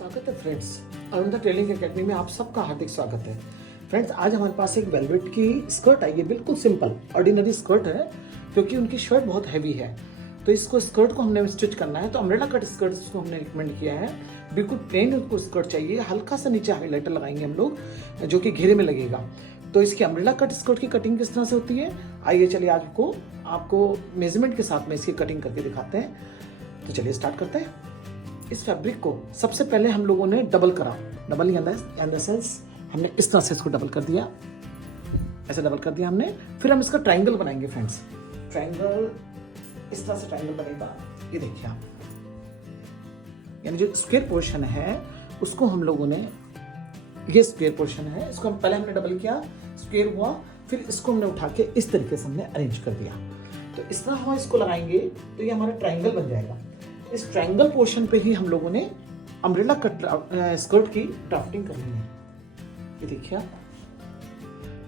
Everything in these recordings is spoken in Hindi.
स्वागत है फ्रेंड्स, अरुणा टेलरिंग एकेडमी में आप सबका हार्दिक स्वागत है। फ्रेंड्स, आज हमारे पास एक वेलवेट की स्कर्ट आई है, बिल्कुल सिंपल ऑर्डिनरी स्कर्ट है क्योंकि उनकी शर्ट बहुत हैवी है। तो इसको स्कर्ट को हमने स्टिच करना है, तो अम्ब्रेला कट स्कर्ट इसको हमने रिकमेंड किया है। बिल्कुल प्लेन उसको स्कर्ट चाहिए, हल्का सा नीचे हाईलाइटर लगाएंगे हम लोग जो कि घेरे में लगेगा। तो इसकी अम्ब्रेला कट स्कर्ट की कटिंग किस तरह से होती है, आइए चलिए आज आपको मेजरमेंट के साथ में इसकी कटिंग करके दिखाते हैं। तो चलिए स्टार्ट करते हैं। इस फैब्रिक को सबसे पहले हम लोगों ने डबल इन द सेंस हमने इस तरह से इसको डबल कर दिया, ऐसे डबल कर दिया हमने। फिर हम इसका ट्रायंगल बनाएंगे फ्रेंड्स। ट्रायंगल इस तरह से ट्रायंगल बनेगा, ये देखिए आप, यानी जो स्क्वायर पोर्शन है उसको हम लोगों ने, ये स्क्वायर पोर्शन है, इसको पहले हमने डबल किया, स्क्वायर हुआ, फिर इसको हमने उठा के इस तरीके से हमने अरेंज कर दिया। तो इस तरह हम इसको लगाएंगे तो ये हमारा ट्रायंगल बन जाएगा। इस ट्रायंगल पोर्शन पे ही हम लोगों ने अम्ब्रेला कट स्कर्ट की ड्राफ्टिंग करनी है। ये देखिए आप,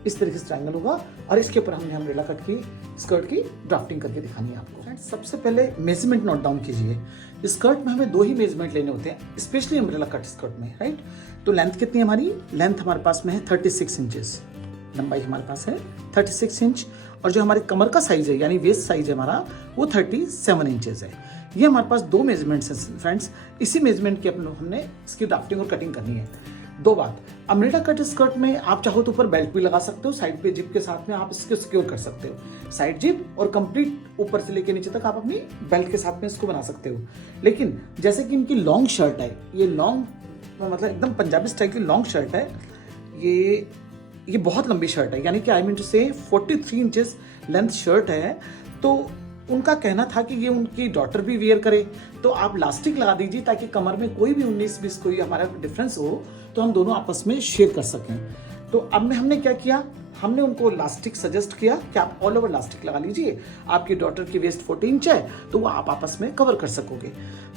इस तरीके से ट्रायंगल होगा और इसके ऊपर हमने अम्ब्रेला कट की स्कर्ट की ड्राफ्टिंग करके दिखानी है आपको। फ्रेंड्स, सबसे पहले मेजरमेंट नोट डाउन कीजिए। स्कर्ट में हमें 2 ही मेजरमेंट लेने होते हैं, स्पेशली अम्ब्रेला कट स्कर्ट में, राइट। तो लेंथ कितनी है हमारी, लेंथ हमारे पास में है 36 इंचेस, लंबाई हमारे पास है 36 इंच, और जो हमारे कमर का साइज है यानी वेस्ट साइज है हमारा वो 37 इंचेस है। ये हमारे पास 2 मेजरमेंट्स हैं फ्रेंड्स। इसी मेजरमेंट के हमने इसकी ड्राफ्टिंग और कटिंग करनी है। 2 बात, अम्ब्रेला कट स्कर्ट में आप चाहो तो ऊपर बेल्ट भी लगा सकते हो, साइड पे जिप के साथ में आप इसको सिक्योर कर सकते हो, साइड जिप और कंप्लीट ऊपर से लेके नीचे तक आप अपनी बेल्ट के साथ में इसको बना सकते हो। लेकिन जैसे कि इनकी लॉन्ग शर्ट है, ये लॉन्ग मतलब एकदम पंजाबी स्टाइल की लॉन्ग शर्ट है, ये बहुत लंबी शर्ट है, यानी कि आई मीन टू से 43 इंचेस लेंथ शर्ट है। तो उनका कहना था कि ये उनकी डॉटर भी वियर करे, तो आप लास्टिक लगा दीजिए ताकि कमर में कोई भी 19-20 कोई हमारा डिफरेंस हो तो हम दोनों आपस में शेयर कर सकें। तो अब में हमने क्या किया, हमने उनको लास्टिक सजेस्ट किया कि आप ऑल ओवर लास्टिक लगा लीजिए, आपकी डॉटर की वेस्ट 14 इंच है तो वो आप आपस में कवर कर सकोगे।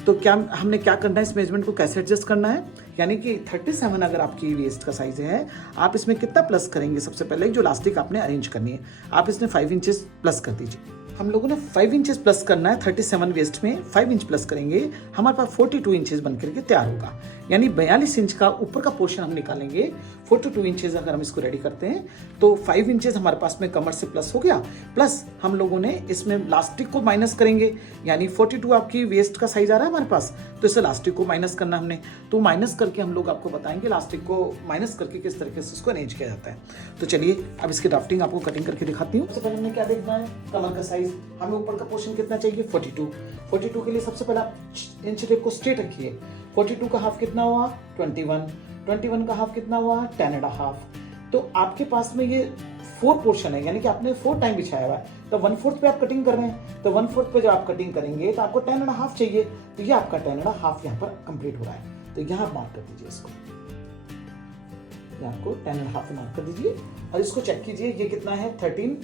तो क्या हमने क्या करना है, इस मेजरमेंट को कैसे एडजस्ट करना है, यानी कि 37 अगर आपकी वेस्ट का साइज है, आप इसमें कितना प्लस करेंगे, सबसे पहले जो लास्टिक आपने अरेंज करनी है आप इसमें 5 इंचेस प्लस कर दीजिए। हम लोगों ने 5 इंचेस प्लस करना है, 37 वेस्ट में 5 इंच प्लस करेंगे, हमारे पास 42 इंचेस बन करके तैयार होगा। यानी 42 इंच का ऊपर का पोर्शन हम निकालेंगे। 42 इंचेस अगर हम इसको रेडी करते हैं तो 5 इंचेस हमारे पास में कमर से प्लस हो गया, प्लस हम लोगों ने इसमें लास्टिक को माइनस करेंगे, यानी 42 आपकी वेस्ट का साइज आ रहा है हमारे पास, तो इसे लास्टिक को माइनस करना हमने, तो माइनस करके हम लोग आपको बताएंगे लास्टिक को माइनस करके किस तरीके से इसको अरेंज किया जाता है। तो चलिए अब इसकी ड्राफ्टिंग आपको कटिंग करके दिखाती हूँ। सबसे पहले हमने क्या देखना है, कमर का साइज, हमें ऊपर का पोर्शन कितना चाहिए 42 के लिए सबसे पहले आप इंच टेप को स्ट्रेट रखिए। 42 का हाफ कितना हुआ 21 का हाफ कितना हुआ 10.5। तो आपके पास में ये 4 पोर्शन है, यानी कि आपने 4 टाइम बिछाया हुआ है, तो 1/4 पे आप कटिंग कर रहे हैं, तो 1/4 पे जब आप कटिंग करेंगे तो आपको 10.5 चाहिए, तो ये आपका 10.5 यहाँ पर कंप्लीट हो रहा है। तो यहाँ मार्क कर दीजिए इसको, आपको 10.5 मार्क कर दीजिए और इसको चेक कीजिए ये कितना है 13,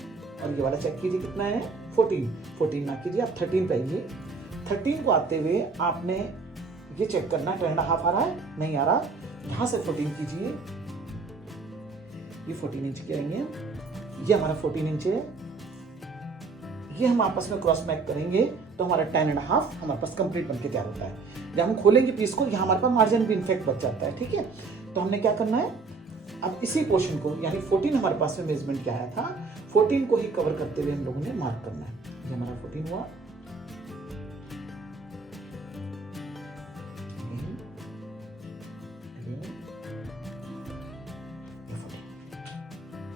और ये वाला चेक कीजिए कितना है 14 मार्क कीजिए, आप 13 पे आइए। 13 को आते हुए आपने ये चेक करना 10.5 आ रहा है, नहीं आ रहा, यहां से 14 कीजिए, ये 14 इंच करेंगे, ये हमारा 14 इंच है, ये हम आपस में क्रॉस मैच करेंगे तो हमारा 10.5 हमारे पास कंप्लीट बनके तैयार होता है। जब हम खोलेंगे पीस को, यहाँ हमारे पास मार्जिन भी इनफेक्ट बच जाता है, ठीक है। तो हमने क्या करना है, अब इसी पोर्शन को, यानी 14 हमारे पास में मेजरमेंट क्या आया था, 14 को ही कवर करते हुए हम लोगों ने मार्क करना है। ये हमारा 14 हुआ,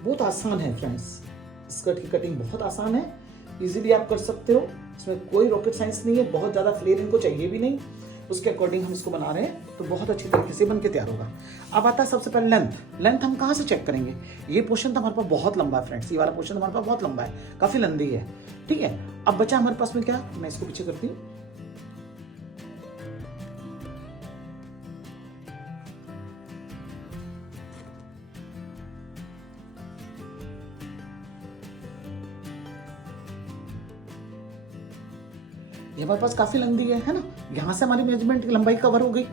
बहुत आसान है फ्रेंड्स, स्कर्ट की कटिंग बहुत आसान है, इजीली आप कर सकते हो, इसमें कोई रॉकेट साइंस नहीं है, बहुत ज्यादा फ्लेयर इनको चाहिए भी नहीं, उसके अकॉर्डिंग हम इसको बना रहे हैं तो बहुत अच्छी तरीके से बन के तैयार होगा। अब आता है सबसे पहले लेंथ हम कहाँ से चेक करेंगे, ये पोर्शन तो हमारे पास बहुत लंबा है फ्रेंड्स, ये वाला पोर्शन हमारे पास बहुत लंबा है, काफी लंबी है, ठीक है। अब बचा हमारे पास में क्या, मैं इसको पीछे करती हूँ, ये हमारे पास काफी लंबी है ना, यहाँ से हमारी मेजरमेंट की लंबाई कवर हो गई।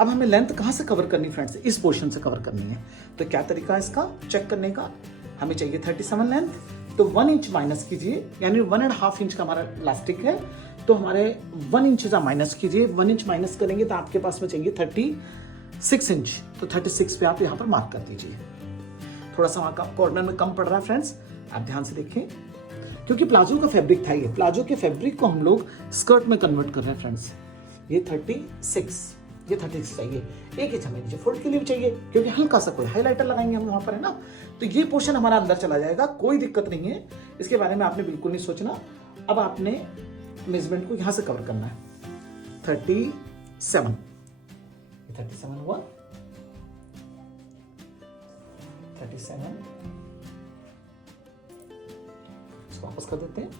अब हमें लेंथ कहाँ से कवर करनी फ्रेंड्स, इस पोर्शन से कवर करनी है। तो क्या तरीका है इसका चेक करने का, हमें चाहिए 37 लेंथ, तो 1 इंच माइनस कीजिए, यानी 1.5 इंच का हमारा इलास्टिक है, तो हमारे 1 इंच का माइनस कीजिए, 1 इंच माइनस करेंगे तो आपके पास में चाहिए 6 इंच, तो 36 पे आप यहाँ पर मार्क कर दीजिए। थोड़ा सा वहाँ का कॉर्नर में कम पड़ रहा है फ्रेंड्स, आप ध्यान से देखें, क्योंकि प्लाजो का फैब्रिक था ये, प्लाजो के फैब्रिक को हम लोग स्कर्ट में कन्वर्ट कर रहे हैं फ्रेंड्स। ये 36, ये 36 चाहिए, 1 इंच हमें नीचे फोल्ड के लिए भी चाहिए, क्योंकि हल्का सा कोई हाइलाइटर लगाएंगे हम वहाँ पर, है ना। तो ये पोर्शन हमारा अंदर चला जाएगा, कोई दिक्कत नहीं है, इसके बारे में आपने बिल्कुल नहीं सोचना। अब आपने मेजरमेंट को यहाँ से कवर करना है, 37, 37 हुआ, 37, इसको वापस कर देते हैं।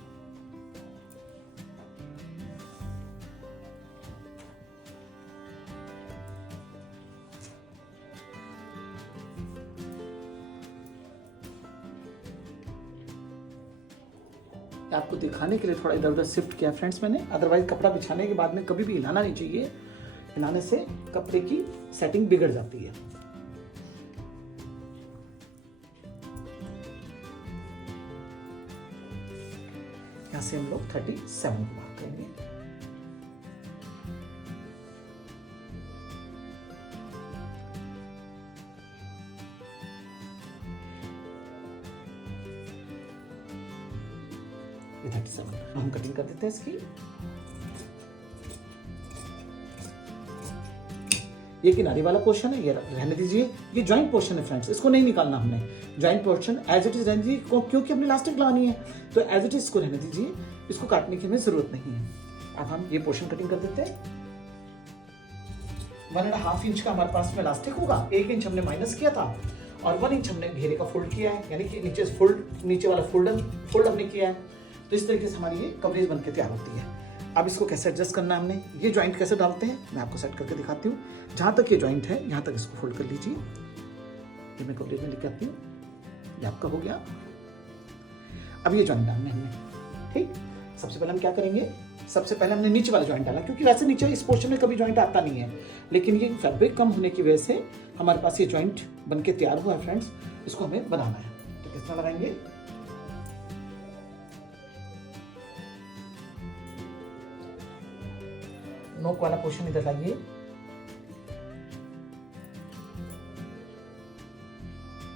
आपको दिखाने के लिए थोड़ा इधर उधर शिफ्ट किया फ्रेंड्स मैंने, अदरवाइज कपड़ा बिछाने के बाद में कभी भी हिलाना नहीं चाहिए, हिलाने से कपड़े की सेटिंग बिगड़ जाती है। यहां से हम लोग 37 को मार्क करेंगे। ये 37 हम कटिंग कर देते हैं इसकी। ये किनारी वाला पोर्शन है, ये रहने दीजिए, ये जॉइंट पोर्शन है फ्रेंड्स, इसको नहीं निकालना हमने, joint portion as it is रहने दीजिए, क्योंकि हमने इलास्टिक लगानी है, तो एज इट इज इसको रहने दीजिए, इसको काटने की हमें जरूरत नहीं है। अब हम ये पोर्शन कटिंग कर देते हैं। 1.5 इंच का हमारे पास में इलास्टिक होगा, 1 इंच हमने माइनस किया था, और 1 इंच हमने घेरे का फोल्ड किया है, यानी कि नीचे फोल्ड, नीचे वाला फोल्ड हमने किया है। तो इस तरीके से हमारी ये कवरेज बनके तैयार होती है। अब इसको कैसे एडजस्ट करना है हमने, ये जॉइंट कैसे डालते हैं मैं आपको सेट करके दिखाती हूँ। जहाँ तक ये जॉइंट है यहाँ तक इसको फोल्ड कर लीजिए, ये मैं कवरेज में लेके आती हूँ, ये आपका हो गया। अब ये जॉइंट डालने हमने, ठीक। सबसे पहले हम क्या करेंगे, सबसे पहले हमने नीचे वाला जॉइंट डाला, क्योंकि वैसे नीचे इस पोर्शन में कभी जॉइंट आता नहीं है, लेकिन ये फैब्रिक कम होने की वजह से हमारे पास ये जॉइंट बनके तैयार हुआ है फ्रेंड्स। इसको हमें बनाना है, तो किस तरह लगाएंगे, नोक वाला पोर्शन इधर लाइए,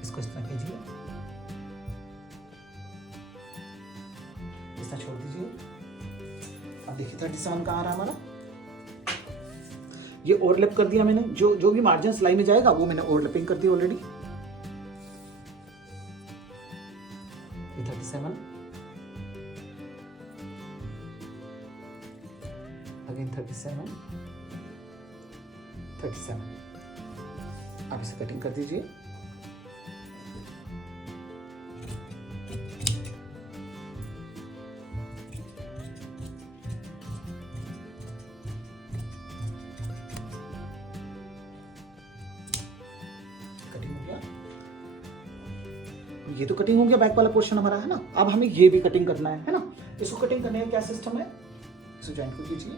इसको इस तरह कीजिए, इस तरह छोड़ दीजिए। अब देखिए 37 कहाँ आ रहा है हमारा, ये ओवरलैप कर दिया मैंने, जो भी मार्जिन सिलाई में जाएगा वो मैंने ओवरलैपिंग कर दी ऑलरेडी। ये 37, अगेन 37, 37। आप इसे कटिंग कर दीजिए। कटिंग हो गया, ये तो कटिंग हो गया बैक वाला पोर्शन हमारा, है ना। अब हमें ये भी कटिंग करना है ना। इसको कटिंग करने का क्या सिस्टम है, इसको जॉइंट को कीजिए,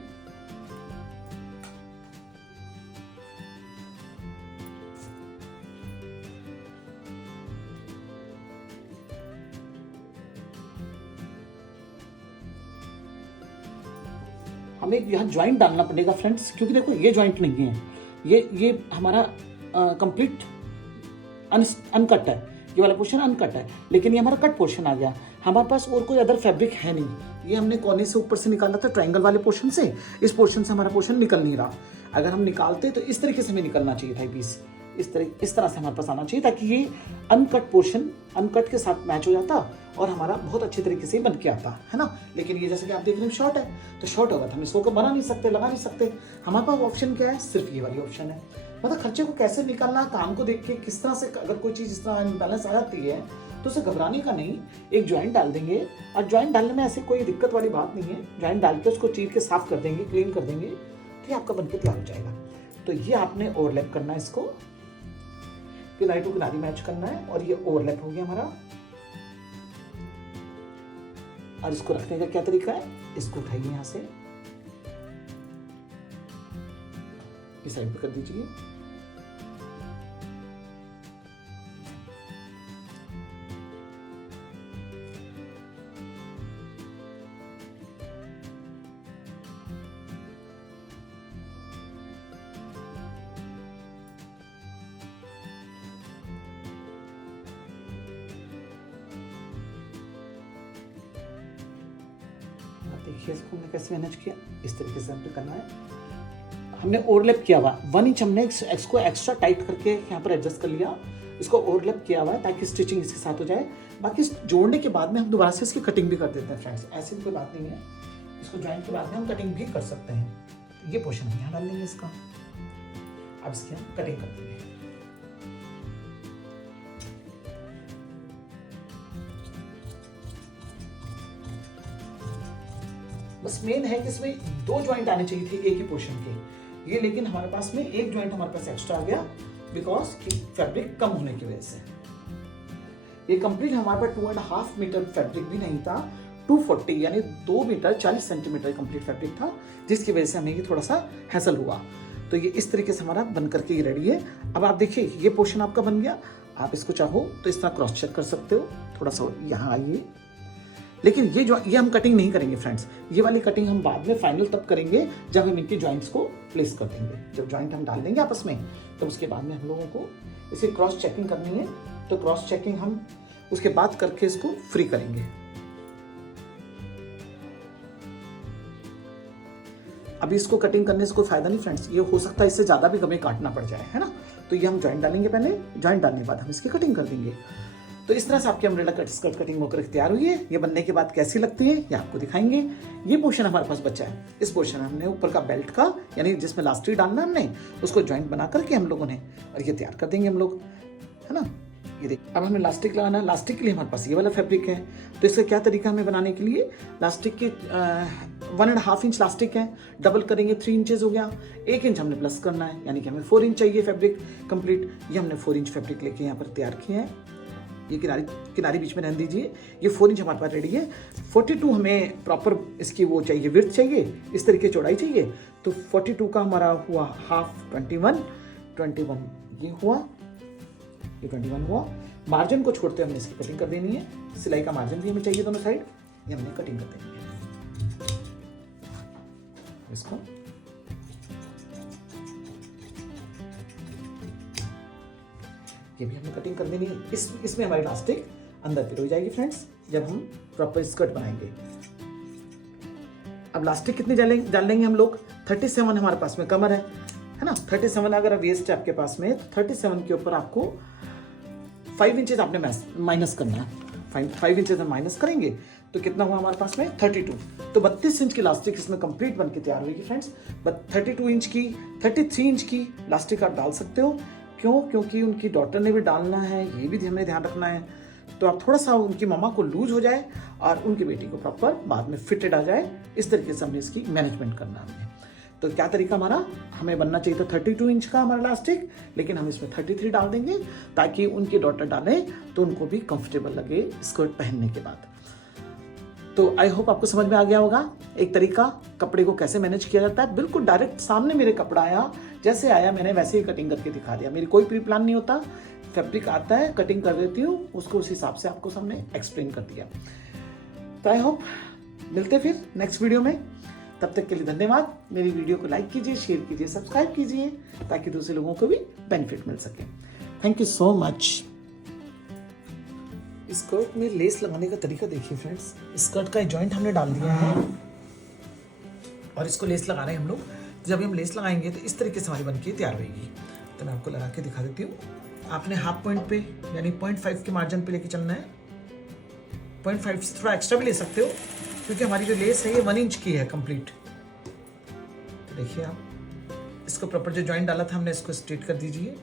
हमें यहाँ ज्वाइंट डालना पड़ेगा फ्रेंड्स, क्योंकि देखो ये ज्वाइंट नहीं है, ये हमारा कंप्लीट अनकट है, ये वाला पोर्शन अनकट है, लेकिन ये हमारा कट पोर्शन आ गया। हमारे पास और कोई अदर फैब्रिक है नहीं, ये हमने कोने से ऊपर से निकाला था ट्रायंगल वाले पोर्शन से, इस पोर्शन से हमारा पोर्शन निकल नहीं रहा। अगर हम निकालते तो इस तरीके से हमें निकलना चाहिए था पीस, इस तरह से हमारे पास आना चाहिए, ताकि ये अनकट पोर्शन अनकट के साथ मैच हो जाता और हमारा बहुत अच्छे तरीके से बन के आता, है ना। लेकिन ये जैसे कि आप देख रहे हैं शॉर्ट है, तो शॉर्ट होगा तो हम इसको बना नहीं सकते, लगा नहीं सकते। हमारे पास ऑप्शन क्या है, सिर्फ ये वाली ऑप्शन है। मतलब खर्चे को कैसे निकालना, काम को देख के किस तरह से, अगर कोई चीज़ इस तरह इम्बैलेंस आ जाती है तो उसे घबराने का नहीं, एक ज्वाइंट डाल देंगे, और ज्वाइंट डालने में ऐसे कोई दिक्कत वाली बात नहीं है। ज्वाइंट डाल के उसको चीर के साफ कर देंगे, क्लीन कर देंगे, तो ये आपका बनके तैयार हो जाएगा। तो ये आपने ओवरलैप करना है, इसको किनारी टू किनारी मैच करना है, और ये ओवरलैप हो गया हमारा। और इसको रखने का क्या तरीका है, इसको उठाइए यहां से, इस साइड पे कर दीजिए, देखिए इसको हमने कैसे मैनेज किया, इस तरीके से हमने करना है। हमने ओवरलैप किया हुआ 1 इंच, हमने इसको एक्स्ट्रा टाइट करके यहाँ पर एडजस्ट कर लिया, इसको ओवरलैप किया हुआ है ताकि स्टिचिंग इसके साथ हो जाए। बाकी जोड़ने के बाद में हम दोबारा से इसकी कटिंग भी कर देते हैं फ्रेंड्स, ऐसी कोई बात नहीं है। इसको ज्वाइंट के बाद में हम कटिंग भी कर सकते हैं। ये पोर्शन हम यहाँ डाल देंगे इसका, अब इसकी हम कटिंग कर देंगे। बस मेन है कि इसमें 2 ज्वाइंट आने चाहिए थे एक ही पोर्शन के, ये लेकिन हमारे पास में एक ज्वाइंट हमारे पास एक्स्ट्रा आ गया बिकॉज फैब्रिक कम होने की वजह से। ये कंप्लीट हमारे पास 2.5 मीटर फैब्रिक भी नहीं था, 240 यानी 2 मीटर 40 सेंटीमीटर कंप्लीट फैब्रिक था, जिसकी वजह से हमें ये थोड़ा सा हैसल हुआ। तो ये इस तरीके से हमारा बन करके ये रेडी है। अब आप देखिए ये पोर्शन आपका बन गया। आप इसको चाहो तो इस तरह क्रॉस चेक कर सकते हो, थोड़ा सा यहाँ आइए। लेकिन ये हम कटिंग नहीं करेंगे फ्रेंड्स, ये वाली कटिंग हम बाद में फाइनल तब करेंगे जब हम इनके जॉइंट्स को प्लेस कर देंगे। जब जॉइंट हम डाल देंगे आपस में तो उसके बाद में हम लोगों को इसे क्रॉस चेकिंग करनी है, तो क्रॉस चेकिंग हम उसके बाद करके इसको फ्री करेंगे। अभी इसको कटिंग करने से कोई फायदा नहीं फ्रेंड्स, ये हो सकता है इससे ज्यादा भी हमें काटना पड़ जाए, है ना। तो ये हम जॉइंट डालेंगे पहले, जॉइंट डालने के बाद हम इसकी कटिंग कर देंगे। तो इस तरह से आपकी अम्ब्रेला कट स्कर्ट कटिंग होकर तैयार हुई है। ये बनने के बाद कैसी लगती है ये आपको दिखाएंगे। ये पोर्शन हमारे पास बचा है, इस पोर्शन हमने ऊपर का बेल्ट का यानी जिसमें लास्टिक डालना हमने उसको जॉइंट बना करके हम लोगों ने और ये तैयार कर देंगे हम लोग, है ना। ये देखिए अब हमें लास्टिक लगाना है। लास्टिक के लिए हमारे पास ये वाला फैब्रिक है, तो इसका क्या तरीका हमें बनाने के लिए, लास्टिक के 1.5 इंच लास्टिक है, डबल करेंगे 3 इंचेस हो गया, 1 इंच हमने प्लस करना है, यानी कि हमें 4 इंच चाहिए फैब्रिक कंप्लीट। ये हमने 4 इंच फैब्रिक लेके यहाँ पर तैयार किया है। ये किनारी बीच में रहने दीजिए। ये 4 इंच हमारे पास रेडी है। 42 हमें प्रॉपर इसकी वो चाहिए, विड्थ चाहिए, इस तरीके चौड़ाई चाहिए। तो 42 का हमारा हुआ हाफ 21 ये हुआ, ये 21 हुआ। मार्जिन को छोड़ते हमने इसकी कटिंग कर देनी है। सिलाई का मार्जिन भी हमें चाहिए दोनों साइड, ये हमने कटिंग कर देनी है इसको। ये भी हमें कटिंग कर देनी है। इसमें हमारी इलास्टिक अंदर फिट हो जाएगी फ्रेंड्स जब हम प्रॉपर स्कर्ट बनाएंगे। अब इलास्टिक कितनी डाल लेंगे हम लोग, 37 हमारे पास में कमर है ना। 37 अगर वेस्ट है आपके पास में, 37 के ऊपर आपको 5 इंचेस आपने माइनस करना है। 5 इंचेस हम माइनस करेंगे तो कितना हुआ हमारे पास में 32। तो 32 इंच की इलास्टिक इसमें कंप्लीट बन के तैयार होगी फ्रेंड्स। 32 इंच की 33 इंच की इलास्टिक आप डाल सकते हो। क्यों? क्योंकि उनकी डॉटर ने भी डालना है, ये भी हमें ध्यान रखना है। तो आप थोड़ा सा उनकी मम्मा को लूज हो जाए और उनकी बेटी को प्रॉपर बाद में फिटेड आ जाए, इस तरीके से हमें इसकी मैनेजमेंट करना है। तो क्या तरीका हमारा, हमें बनना चाहिए था 32 इंच का हमारा इलास्टिक, लेकिन हम इसमें 33 डाल देंगे ताकि उनकी डॉटर डालें तो उनको भी कंफर्टेबल लगे स्कर्ट पहनने के बाद। तो आई होप आपको समझ में आ गया होगा एक तरीका कपड़े को कैसे मैनेज किया जाता है। बिल्कुल डायरेक्ट सामने मेरे कपड़ा आया, जैसे आया मैंने वैसे ही कटिंग करके दिखा दिया। मेरी कोई प्री प्लान नहीं होता, फैब्रिक आता है कटिंग कर देती हूँ, उसको उस हिसाब से आपको सामने एक्सप्लेन कर दिया। तो आई होप मिलते फिर नेक्स्ट वीडियो में, तब तक के लिए धन्यवाद। मेरी वीडियो को लाइक कीजिए, शेयर कीजिए, सब्सक्राइब कीजिए ताकि दूसरे लोगों को भी बेनिफिट मिल सके। Thank you so much. Skirt में लेस लगाने का तरीका देखिए फ्रेंड्स। स्कर्ट का जॉइंट हमने डाल दिया है और इसको लेस लगा रहे हैं हम लोग। जब हम लेस लगाएंगे तो इस तरीके से हमारी बनके तैयार होगी। तो मैं आपको लगा के दिखा देती हूँ। आपने हाफ पॉइंट पे यानी 0.5 के मार्जिन पे लेके चलना है। 0.5 से थोड़ा एक्स्ट्रा भी ले सकते हो क्योंकि हमारी जो लेस है ये 1 इंच की है कंप्लीट। तो देखिए आप इसको प्रॉपर जो जॉइंट डाला था हमने इसको स्ट्रेट कर दीजिए।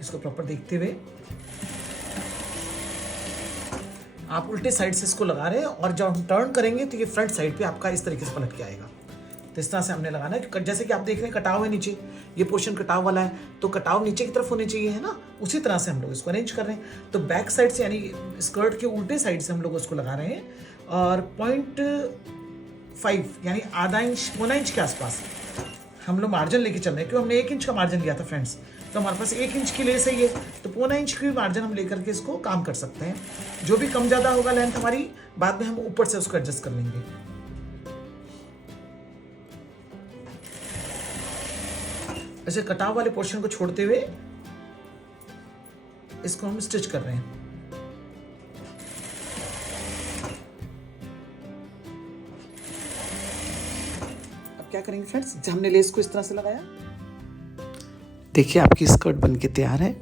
इसको प्रॉपर देखते हुए आप उल्टे साइड से इसको लगा रहे हैं और जब हम टर्न करेंगे तो ये फ्रंट साइड पे आपका इस तरीके से पलट के आएगा। तो इस तरह से हमने लगाना है। जैसे कि आप देख रहे हैं कटाव है नीचे, ये पोर्शन कटाव वाला है तो कटाव नीचे की तरफ होने चाहिए, है ना। उसी तरह से हम लोग इसको अरेंज कर रहे हैं। तो बैक साइड से यानी स्कर्ट के उल्टे साइड से हम लोग उसको लगा रहे हैं और 5 यानी आधा इंच, पौना इंच के आसपास हम लोग मार्जिन लेके चल रहे हैं, क्योंकि हमने 1 इंच का मार्जिन लिया था फ्रेंड्स, तो हमारे पास 1 इंच की लेस है ये, तो पौना इंच की मार्जिन हम लेकर के इसको काम कर सकते हैं। जो भी कम ज़्यादा होगा लेंथ हमारी, बाद में हम ऊपर से उसको एडजस्ट कर लेंगे। ऐसे कटाव वाले पोर्शन को छोड़ते हुए इसको हम स्टिच कर रहे हैं। अब क्या करेंगे फ्रेंड्स, जब हमने लेस को इस तरह से लगाया, देखिए आपकी स्कर्ट बनके तैयार है।